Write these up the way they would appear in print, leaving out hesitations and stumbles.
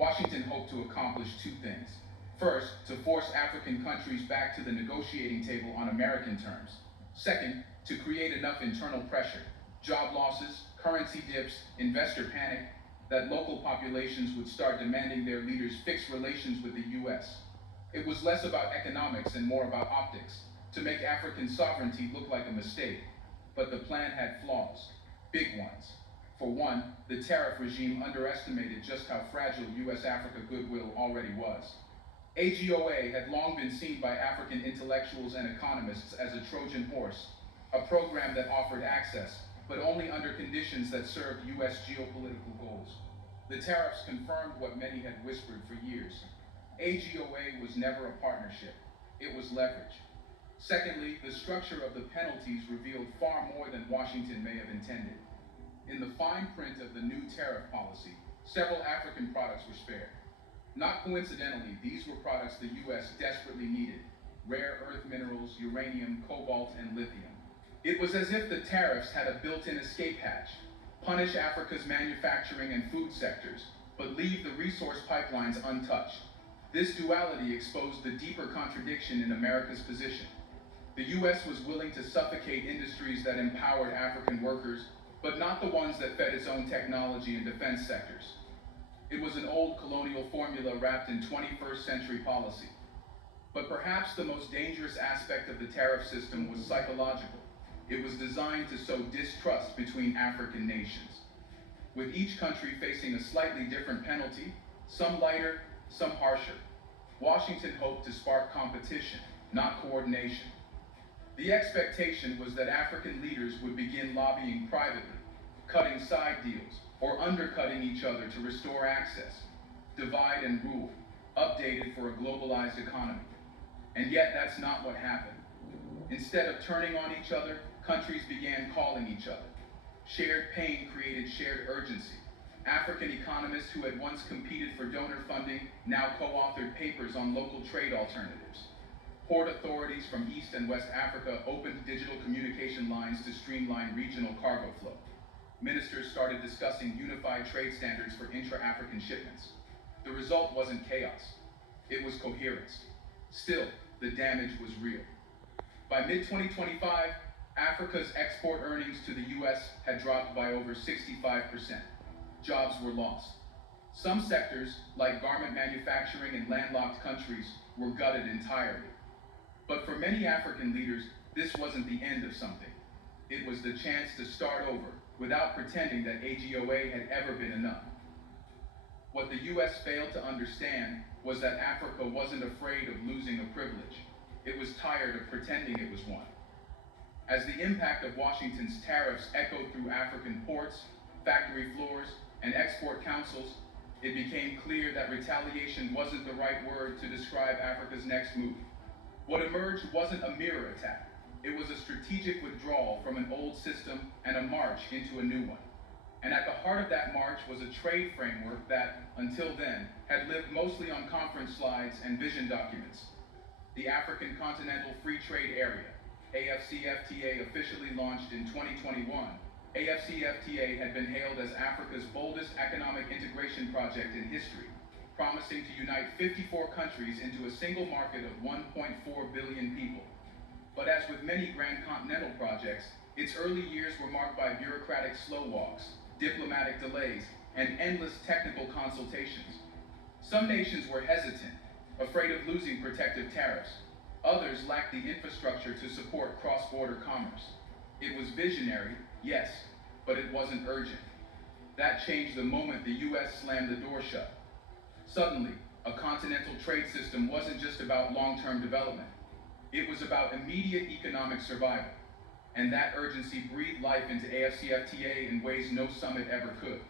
Washington hoped to accomplish two things. First, to force African countries back to the negotiating table on American terms. Second, to create enough internal pressure, job losses, currency dips, investor panic, that local populations would start demanding their leaders fix relations with the US. It was less about economics and more about optics, to make African sovereignty look like a mistake. But the plan had flaws, big ones. For one, the tariff regime underestimated just how fragile US-Africa goodwill already was. AGOA had long been seen by African intellectuals and economists as a Trojan horse, a program that offered access, but only under conditions that served US geopolitical goals. The tariffs confirmed what many had whispered for years. AGOA was never a partnership, it was leverage. Secondly, the structure of the penalties revealed far more than Washington may have intended. In the fine print of the new tariff policy, several African products were spared. Not coincidentally, these were products the US desperately needed: rare earth minerals, uranium, cobalt, and lithium. It was as if the tariffs had a built-in escape hatch: punish Africa's manufacturing and food sectors, but leave the resource pipelines untouched. This duality exposed the deeper contradiction in America's position. The US was willing to suffocate industries that empowered African workers, but not the ones that fed its own technology and defense sectors. It was an old colonial formula wrapped in 21st century policy. But perhaps the most dangerous aspect of the tariff system was psychological. It was designed to sow distrust between African nations, with each country facing a slightly different penalty, some lighter, some harsher. Washington hoped to spark competition, not coordination. The expectation was that African leaders would begin lobbying privately, cutting side deals, or undercutting each other to restore access, divide and rule, updated for a globalized economy. And yet that's not what happened. Instead of turning on each other, countries began calling each other. Shared pain created shared urgency. African economists who had once competed for donor funding now co-authored papers on local trade alternatives. Port authorities from East and West Africa opened digital communication lines to streamline regional cargo flow. Ministers started discussing unified trade standards for intra-African shipments. The result wasn't chaos, it was coherence. Still, the damage was real. By mid-2025, Africa's export earnings to the US had dropped by over 65%. Jobs were lost. Some sectors, like garment manufacturing in landlocked countries, were gutted entirely. But for many African leaders, this wasn't the end of something. It was the chance to start over, without pretending that AGOA had ever been enough. What the US failed to understand was that Africa wasn't afraid of losing a privilege. It was tired of pretending it was one. As the impact of Washington's tariffs echoed through African ports, factory floors, and export councils, it became clear that retaliation wasn't the right word to describe Africa's next move. What emerged wasn't a mirror attack. It was a strategic withdrawal from an old system and a march into a new one. And at the heart of that march was a trade framework that, until then, had lived mostly on conference slides and vision documents. The African Continental Free Trade Area, AFCFTA, officially launched in 2021. AFCFTA had been hailed as Africa's boldest economic integration project in history, promising to unite 54 countries into a single market of 1.4 billion people. But as with many grand continental projects, its early years were marked by bureaucratic slow walks, diplomatic delays, and endless technical consultations. Some nations were hesitant, afraid of losing protective tariffs. Others lacked the infrastructure to support cross-border commerce. It was visionary, yes, but it wasn't urgent. That changed the moment the US slammed the door shut. Suddenly, a continental trade system wasn't just about long-term development. It was about immediate economic survival. And that urgency breathed life into AFCFTA in ways no summit ever could.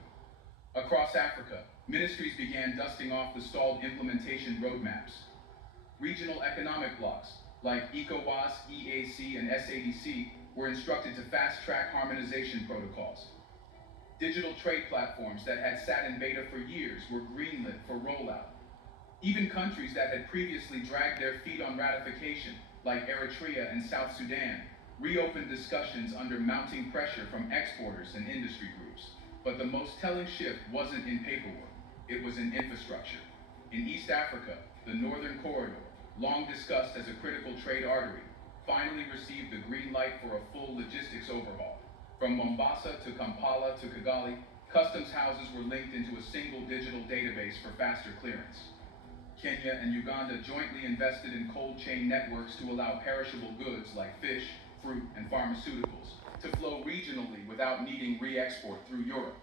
Across Africa, ministries began dusting off the stalled implementation roadmaps. Regional economic blocs, like ECOWAS, EAC, and SADC, were instructed to fast-track harmonization protocols. Digital trade platforms that had sat in beta for years were greenlit for rollout. Even countries that had previously dragged their feet on ratification, like Eritrea and South Sudan, reopened discussions under mounting pressure from exporters and industry groups. But the most telling shift wasn't in paperwork. it was in infrastructure. In East Africa, the Northern Corridor, long discussed as a critical trade artery, finally received the green light for a full logistics overhaul. From Mombasa to Kampala to Kigali, customs houses were linked into a single digital database for faster clearance. Kenya and Uganda jointly invested in cold chain networks to allow perishable goods like fish, fruit, and pharmaceuticals to flow regionally without needing re-export through Europe.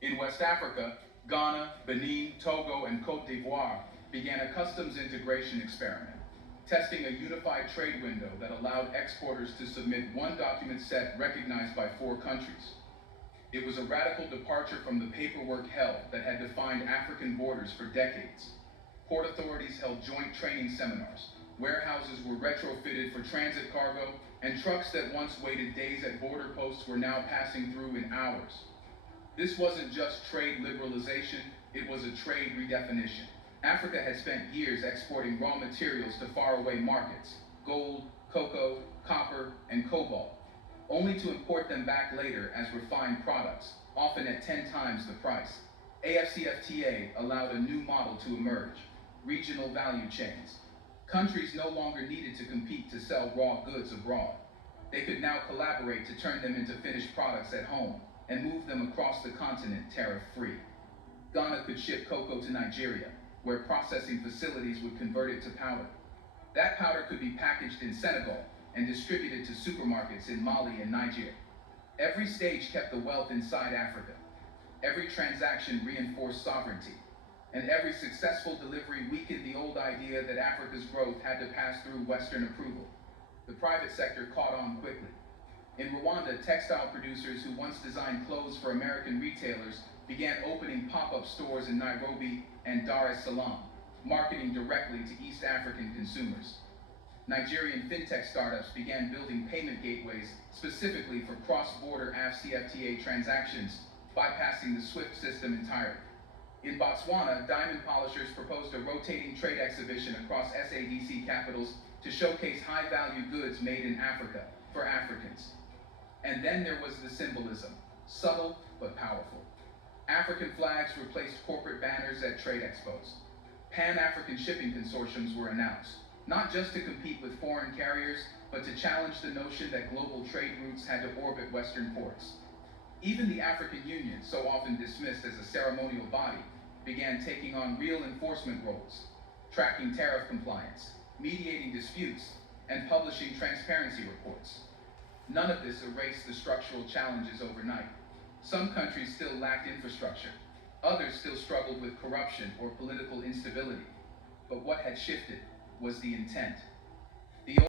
In West Africa, Ghana, Benin, Togo, and Côte d'Ivoire began a customs integration experiment, testing a unified trade window that allowed exporters to submit one document set recognized by 4 countries. It was a radical departure from the paperwork hell that had defined African borders for decades. Port authorities held joint training seminars, warehouses were retrofitted for transit cargo, and trucks that once waited days at border posts were now passing through in hours. This wasn't just trade liberalization, it was a trade redefinition. Africa had spent years exporting raw materials to faraway markets, gold, cocoa, copper, and cobalt, only to import them back later as refined products, often at 10 times the price. AFCFTA allowed a new model to emerge: regional value chains. Countries no longer needed to compete to sell raw goods abroad. They could now collaborate to turn them into finished products at home and move them across the continent tariff-free. Ghana could ship cocoa to Nigeria, where processing facilities would convert it to powder. That powder could be packaged in Senegal and distributed to supermarkets in Mali and Niger. Every stage kept the wealth inside Africa. Every transaction reinforced sovereignty, and every successful delivery weakened the old idea that Africa's growth had to pass through Western approval. The private sector caught on quickly. In Rwanda, textile producers who once designed clothes for American retailers began opening pop-up stores in Nairobi and Dar es Salaam, marketing directly to East African consumers. Nigerian fintech startups began building payment gateways specifically for cross-border AfCFTA transactions, bypassing the SWIFT system entirely. In Botswana, diamond polishers proposed a rotating trade exhibition across SADC capitals to showcase high-value goods made in Africa for Africans. And then there was the symbolism, subtle but powerful. African flags replaced corporate banners at trade expos. Pan-African shipping consortiums were announced, not just to compete with foreign carriers, but to challenge the notion that global trade routes had to orbit Western ports. Even the African Union, so often dismissed as a ceremonial body, began taking on real enforcement roles, tracking tariff compliance, mediating disputes, and publishing transparency reports. None of this erased the structural challenges overnight. Some countries still lacked infrastructure. Others still struggled with corruption or political instability. But what had shifted was the intent.